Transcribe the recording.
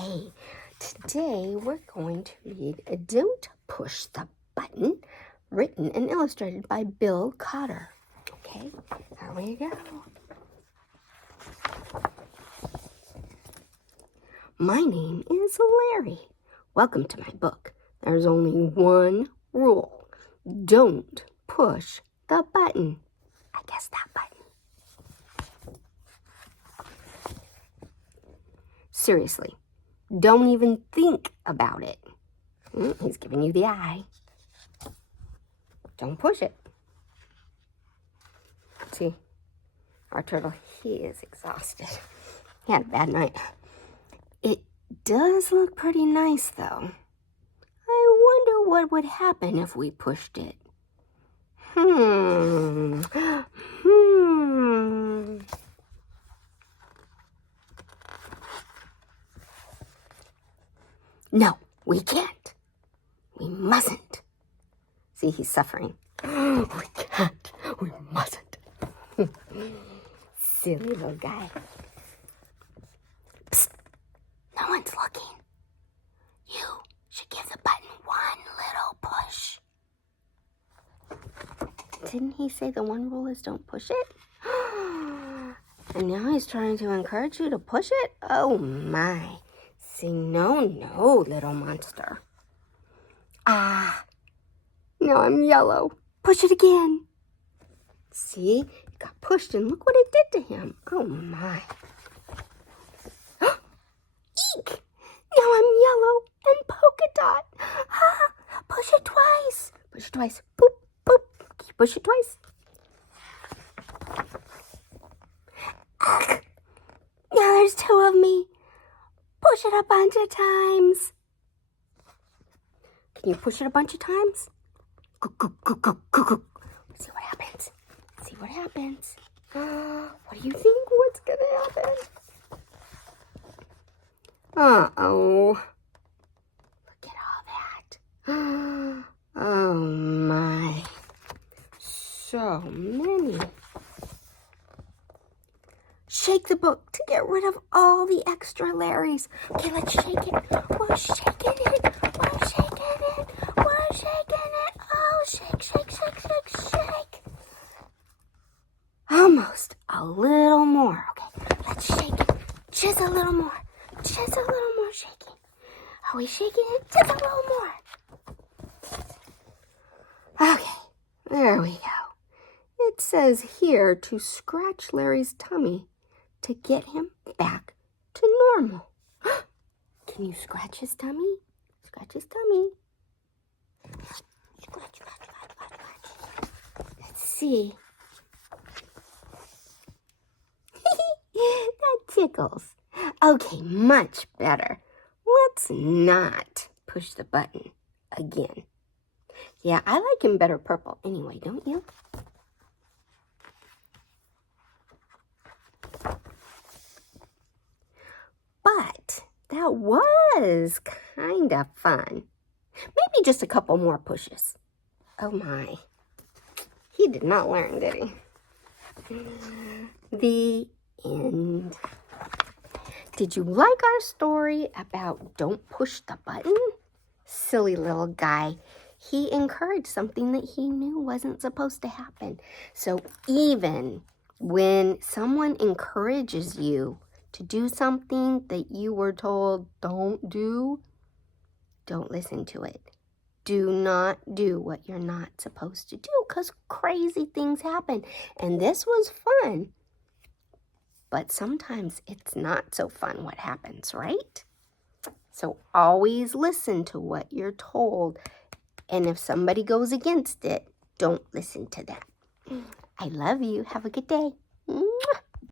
Okay, today we're going to read Don't Push the Button, written and illustrated by Bill Cotter. Okay, here we go. My name is Larry. Welcome to my book. There's only one rule. Don't push the button. I guess that button. Seriously, don't even think about it. He's giving you the eye. Don't push it. See, our turtle, he is exhausted. He had a bad night. It does look pretty nice, though. I wonder what would happen if we pushed it. No, we can't. We mustn't. See, he's suffering. We can't. We mustn't. Silly little guy. Psst. No one's looking. You should give the button one little push. Didn't he say the one rule is don't push it? And now he's trying to encourage you to push it? Oh, my. Say no, little monster. Now I'm yellow. Push it again. See? It got pushed and look what it did to him. Oh, my. Eek! Now I'm yellow and polka dot. Push it twice. Push it twice. Boop, boop. Can you push it twice? Now there's two of me. Push it a bunch of times. Can you push it a bunch of times? See what happens. See what happens. What do you think? What's going to happen? Uh-oh. Look at all that. Oh, my. So many. Shake the book to get rid of all the extra Larrys. Okay, let's shake it. We're shaking it. We're shaking it. We're shaking it. Oh, shake, shake, shake, shake, shake. Almost a little more. Okay, let's shake it. Just a little more. Just a little more shaking. Are we shaking it? Just a little more. Okay, there we go. It says here to scratch Larry's tummy to get him back to normal. Can you scratch his tummy? Scratch his tummy. Scratch, scratch, scratch, scratch, scratch. Let's see. That tickles. Okay, much better. Let's not push the button again. Yeah, I like him better purple anyway, don't you? But that was kind of fun. Maybe just a couple more pushes. Oh my. He did not learn, did he? The end. Did you like our story about don't push the button? Silly little guy. He encouraged something that he knew wasn't supposed to happen. So even when someone encourages you to do something that you were told don't do, don't listen to it. Do not do what you're not supposed to do because crazy things happen. And this was fun. But sometimes it's not so fun what happens, right? So always listen to what you're told. And if somebody goes against it, don't listen to them. I love you. Have a good day.